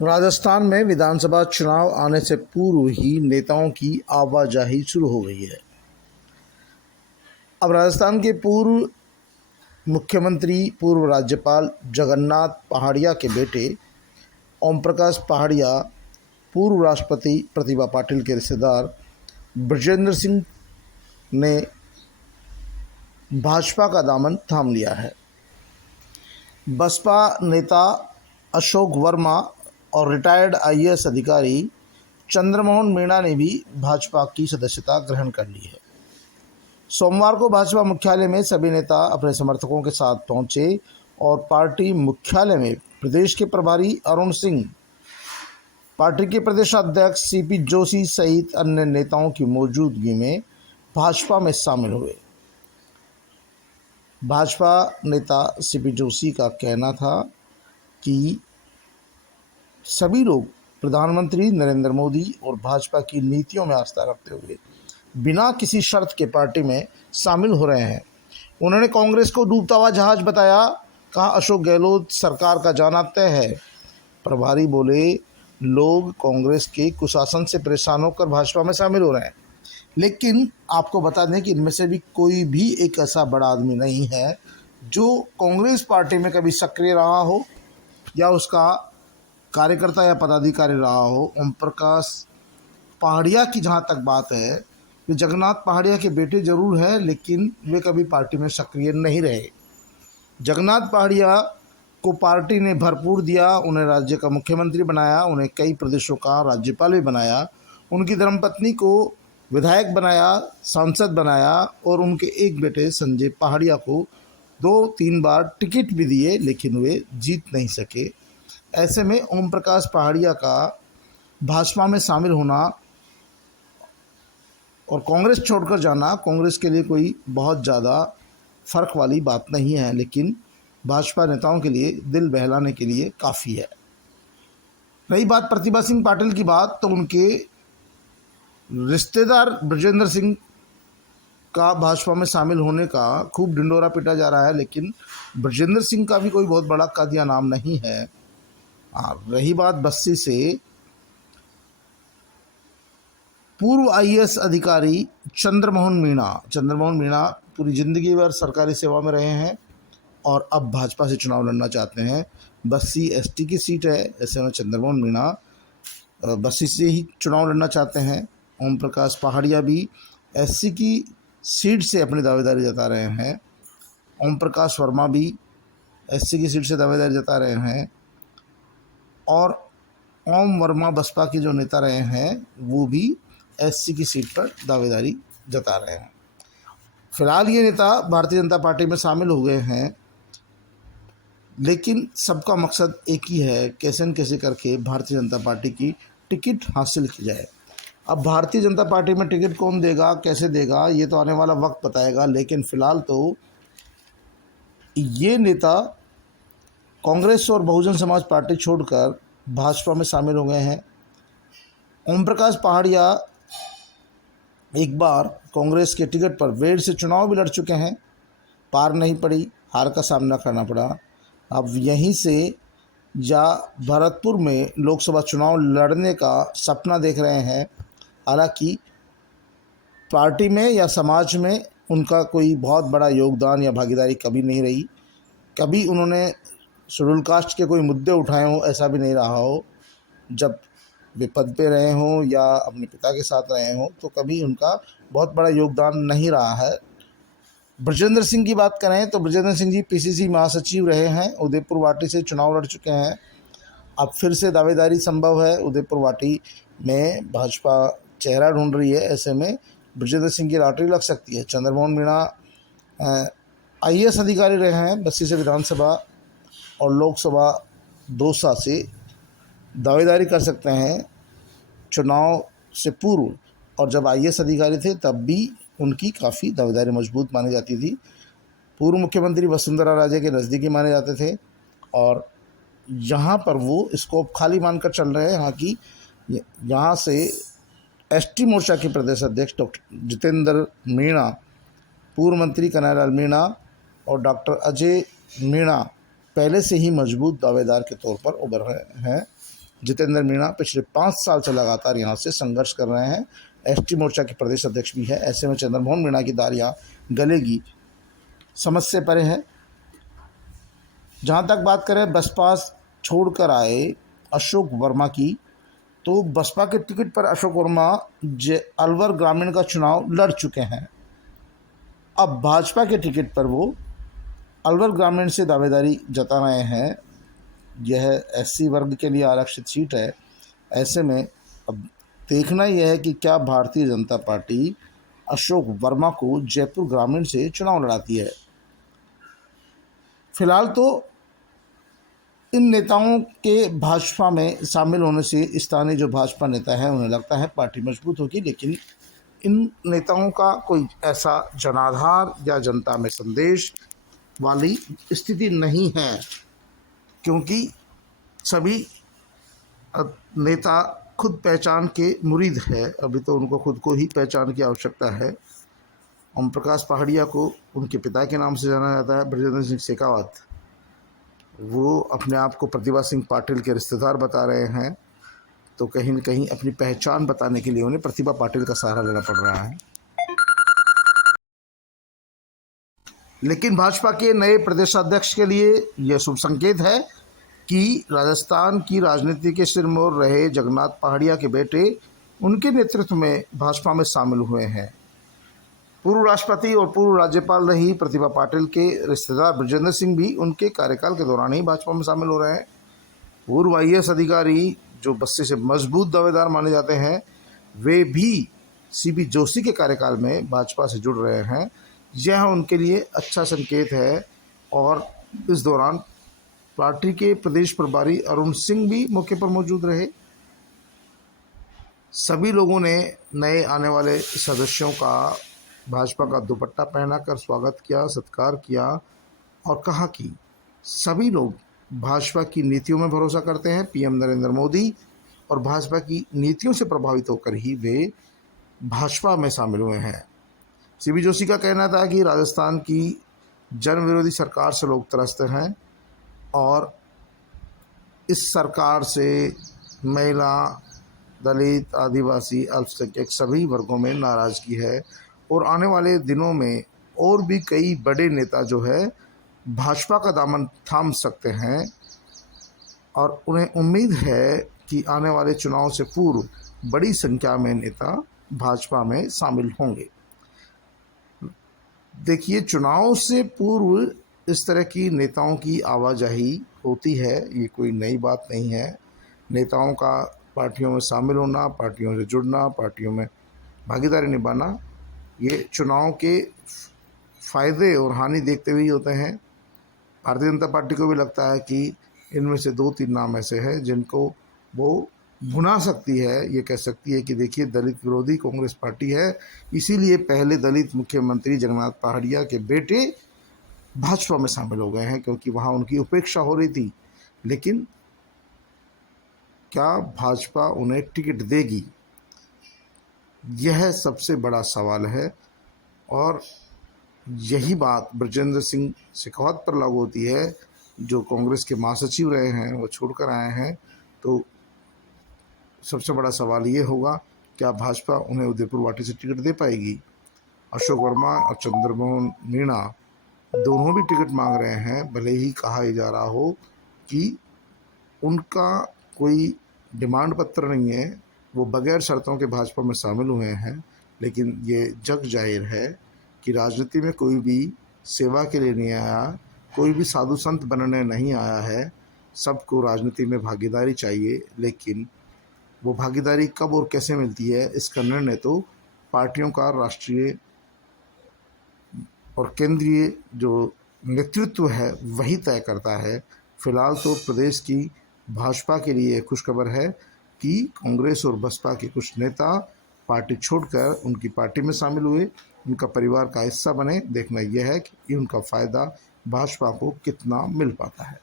राजस्थान में विधानसभा चुनाव आने से पूर्व ही नेताओं की आवाजाही शुरू हो गई है। अब राजस्थान के पूर्व मुख्यमंत्री, पूर्व राज्यपाल जगन्नाथ पहाड़िया के बेटे ओम प्रकाश पहाड़िया, पूर्व राष्ट्रपति प्रतिभा पाटिल के रिश्तेदार ब्रजेंद्र सिंह ने भाजपा का दामन थाम लिया है। बसपा नेता अशोक वर्मा और रिटायर्ड आईएएस अधिकारी चंद्रमोहन मीणा ने भी भाजपा की सदस्यता ग्रहण कर ली है। सोमवार को भाजपा मुख्यालय में सभी नेता अपने समर्थकों के साथ पहुंचे और पार्टी मुख्यालय में प्रदेश के प्रभारी अरुण सिंह, पार्टी के प्रदेश अध्यक्ष सीपी जोशी सहित अन्य नेताओं की मौजूदगी में भाजपा में शामिल हुए। भाजपा नेता सीपी जोशी का कहना था कि सभी लोग प्रधानमंत्री नरेंद्र मोदी और भाजपा की नीतियों में आस्था रखते हुए बिना किसी शर्त के पार्टी में शामिल हो रहे हैं। उन्होंने कांग्रेस को डूबता हुआ जहाज बताया। कहा, अशोक गहलोत सरकार का जाना तय है। प्रभारी बोले, लोग कांग्रेस के कुशासन से परेशान होकर भाजपा में शामिल हो रहे हैं, लेकिन आपको बता दें कि इनमें से भी कोई भी एक ऐसा बड़ा आदमी नहीं है जो कांग्रेस पार्टी में कभी सक्रिय रहा हो या उसका कार्यकर्ता या पदाधिकारी रहा हो। ओम प्रकाश पहाड़िया की जहाँ तक बात है, वे जगन्नाथ पहाड़िया के बेटे जरूर हैं, लेकिन वे कभी पार्टी में सक्रिय नहीं रहे। जगन्नाथ पहाड़िया को पार्टी ने भरपूर दिया, उन्हें राज्य का मुख्यमंत्री बनाया, उन्हें कई प्रदेशों का राज्यपाल भी बनाया, उनकी धर्मपत्नी को विधायक बनाया, सांसद बनाया और उनके एक बेटे संजय पहाड़िया को 2-3 बार टिकट भी दिए, लेकिन वे जीत नहीं सके। ऐसे में ओम प्रकाश पहाड़िया का भाजपा में शामिल होना और कांग्रेस छोड़कर जाना कांग्रेस के लिए कोई बहुत ज़्यादा फ़र्क वाली बात नहीं है, लेकिन भाजपा नेताओं के लिए दिल बहलाने के लिए काफ़ी है। रही बात प्रतिभा सिंह पाटिल की बात, तो उनके रिश्तेदार ब्रजेंद्र सिंह का भाजपा में शामिल होने का खूब ढिंडोरा पीटा जा रहा है, लेकिन ब्रजेंद्र सिंह का भी कोई बहुत बड़ा कादिया नाम नहीं है। रही बात बस्सी से, पूर्व आईएएस अधिकारी चंद्रमोहन मीणा पूरी ज़िंदगी भर सरकारी सेवा में रहे हैं और अब भाजपा से चुनाव लड़ना चाहते हैं। बस्सी एसटी की सीट है, ऐसे में चंद्रमोहन मीणा बस्सी से ही चुनाव लड़ना चाहते हैं। ओम प्रकाश पहाड़िया भी एससी की सीट से अपनी दावेदारी जता रहे हैं। ओम प्रकाश वर्मा भी एससी की सीट से दावेदारी जता रहे हैं और ओम वर्मा बसपा के जो नेता रहे हैं वो भी एससी की सीट पर दावेदारी जता रहे हैं। फिलहाल ये नेता भारतीय जनता पार्टी में शामिल हो गए हैं, लेकिन सबका मकसद एक ही है, कैसे न कैसे करके भारतीय जनता पार्टी की टिकट हासिल की जाए। अब भारतीय जनता पार्टी में टिकट कौन देगा, कैसे देगा, ये तो आने वाला वक्त बताएगा, लेकिन फ़िलहाल तो ये नेता कांग्रेस और बहुजन समाज पार्टी छोड़कर भाजपा में शामिल हो गए हैं। ओम प्रकाश पहाड़िया एक बार कांग्रेस के टिकट पर वेड़ से चुनाव भी लड़ चुके हैं, पार नहीं पड़ी, हार का सामना करना पड़ा। अब यहीं से या भरतपुर में लोकसभा चुनाव लड़ने का सपना देख रहे हैं। हालांकि पार्टी में या समाज में उनका कोई बहुत बड़ा योगदान या भागीदारी कभी नहीं रही। कभी उन्होंने शेड्यूल कास्ट के कोई मुद्दे उठाए हों, ऐसा भी नहीं रहा हो। जब वे पद पे रहे हों या अपने पिता के साथ रहे हों, तो कभी उनका बहुत बड़ा योगदान नहीं रहा है। ब्रजेंद्र सिंह की बात करें तो ब्रजेंद्र सिंह जी पीसीसी महासचिव रहे हैं, उदयपुर वाटी से चुनाव लड़ चुके हैं। अब फिर से दावेदारी संभव है, उदयपुर वाटी में भाजपा चेहरा ढूंढ रही है, ऐसे में ब्रजेंद्र सिंह की लॉटरी लग सकती है। चंद्रमोहन मीणा आईएएस अधिकारी रहे हैं, बस्सी से विधानसभा और लोकसभा दौसा से दावेदारी कर सकते हैं चुनाव से पूर्व, और जब आईएएस अधिकारी थे तब भी उनकी काफ़ी दावेदारी मजबूत मानी जाती थी। पूर्व मुख्यमंत्री वसुंधरा राजे के नज़दीकी माने जाते थे और यहाँ पर वो स्कोप खाली मानकर चल रहे हैं। यहाँ से एसटी मोर्चा के प्रदेश अध्यक्ष डॉक्टर जितेंद्र मीणा, पूर्व मंत्री कन्हैयालाल मीणा और डॉक्टर अजय मीणा पहले से ही मजबूत दावेदार के तौर पर उभर रहे हैं। जितेंद्र मीणा पिछले 5 साल से लगातार यहाँ से संघर्ष कर रहे हैं। एसटी मोर्चा के प्रदेश अध्यक्ष भी है। ऐसे में चंद्रमोहन मीणा की दारियाँ गलेगी, समझ से परे है। जहाँ तक बात करें बसपा छोड़कर आए अशोक वर्मा की, तो बसपा के टिकट पर अशोक वर्मा अलवर ग्रामीण का चुनाव लड़ चुके हैं। अब भाजपा के टिकट पर वो अलवर ग्रामीण से दावेदारी जता रहे हैं। यह एससी वर्ग के लिए आरक्षित सीट है। ऐसे में अब देखना यह है कि क्या भारतीय जनता पार्टी अशोक वर्मा को जयपुर ग्रामीण से चुनाव लड़ाती है। फिलहाल तो इन नेताओं के भाजपा में शामिल होने से स्थानीय जो भाजपा नेता है उन्हें लगता है पार्टी मजबूत होगी, लेकिन इन नेताओं का कोई ऐसा जनाधार या जनता में संदेश वाली स्थिति नहीं है, क्योंकि सभी नेता खुद पहचान के मुरीद है। अभी तो उनको खुद को ही पहचान की आवश्यकता है। ओम प्रकाश पहाड़िया को उनके पिता के नाम से जाना जाता है, ब्रजेंद्र सिंह शेखावत। वो अपने आप को प्रतिभा सिंह पाटिल के रिश्तेदार बता रहे हैं, तो कहीं न कहीं अपनी पहचान बताने के लिए उन्हें प्रतिभा पाटिल का सहारा लेना पड़ रहा है। लेकिन भाजपा के नए प्रदेशाध्यक्ष के लिए यह शुभ संकेत है कि राजस्थान की राजनीति के सिरमौर रहे जगन्नाथ पहाड़िया के बेटे उनके नेतृत्व में भाजपा में शामिल हुए हैं। पूर्व राष्ट्रपति और पूर्व राज्यपाल रही प्रतिभा पाटिल के रिश्तेदार ब्रजेंद्र सिंह भी उनके कार्यकाल के दौरान ही भाजपा में शामिल हो रहे हैं। पूर्व IAS अधिकारी जो बस्से से मजबूत दावेदार माने जाते हैं, वे भी CP जोशी के कार्यकाल में भाजपा से जुड़ रहे हैं। यह उनके लिए अच्छा संकेत है। और इस दौरान पार्टी के प्रदेश प्रभारी अरुण सिंह भी मौके पर मौजूद रहे। सभी लोगों ने नए आने वाले सदस्यों का भाजपा का दुपट्टा पहनाकर स्वागत किया, सत्कार किया और कहा कि सभी लोग भाजपा की नीतियों में भरोसा करते हैं। PM नरेंद्र मोदी और भाजपा की नीतियों से प्रभावित होकर ही वे भाजपा में शामिल हुए हैं। CP जोशी का कहना था कि राजस्थान की जन विरोधी सरकार से लोग त्रस्त हैं और इस सरकार से महिला, दलित, आदिवासी, अल्पसंख्यक सभी वर्गों में नाराज़गी है और आने वाले दिनों में और भी कई बड़े नेता जो है भाजपा का दामन थाम सकते हैं और उन्हें उम्मीद है कि आने वाले चुनाव से पूर्व बड़ी संख्या में नेता भाजपा में शामिल होंगे। देखिए, चुनाव से पूर्व इस तरह की नेताओं की आवाजाही होती है, ये कोई नई बात नहीं है। नेताओं का पार्टियों में शामिल होना, पार्टियों से जुड़ना, पार्टियों में भागीदारी निभाना, ये चुनाव के फ़ायदे और हानि देखते हुए ही होते हैं। भारतीय जनता पार्टी को भी लगता है कि इनमें से 2-3 नाम ऐसे हैं जिनको वो भुना सकती है। ये कह सकती है कि देखिए, दलित विरोधी कांग्रेस पार्टी है, इसीलिए पहले दलित मुख्यमंत्री जगन्नाथ पहाड़िया के बेटे भाजपा में शामिल हो गए हैं, क्योंकि वहाँ उनकी उपेक्षा हो रही थी। लेकिन क्या भाजपा उन्हें टिकट देगी, यह सबसे बड़ा सवाल है। और यही बात ब्रजेंद्र सिंह शेखावत पर लागू होती है, जो कांग्रेस के महासचिव रहे हैं, वो छोड़कर आए हैं। तो सबसे बड़ा सवाल ये होगा, क्या भाजपा उन्हें उदयपुर वाटी से टिकट दे पाएगी। अशोक वर्मा और चंद्रमोहन मीणा दोनों भी टिकट मांग रहे हैं, भले ही कहा जा रहा हो कि उनका कोई डिमांड पत्र नहीं है, वो बगैर शर्तों के भाजपा में शामिल हुए हैं। लेकिन ये जग जाहिर है कि राजनीति में कोई भी सेवा के लिए नहीं आया, कोई भी साधु संत बनने नहीं आया है। सबको राजनीति में भागीदारी चाहिए, लेकिन वो भागीदारी कब और कैसे मिलती है, इसका निर्णय तो पार्टियों का राष्ट्रीय और केंद्रीय जो नेतृत्व है वही तय करता है। फिलहाल तो प्रदेश की भाजपा के लिए खुशखबर है कि कांग्रेस और बसपा के कुछ नेता पार्टी छोड़कर उनकी पार्टी में शामिल हुए, उनका परिवार का हिस्सा बने। देखना यह है कि उनका फ़ायदा भाजपा को कितना मिल पाता है।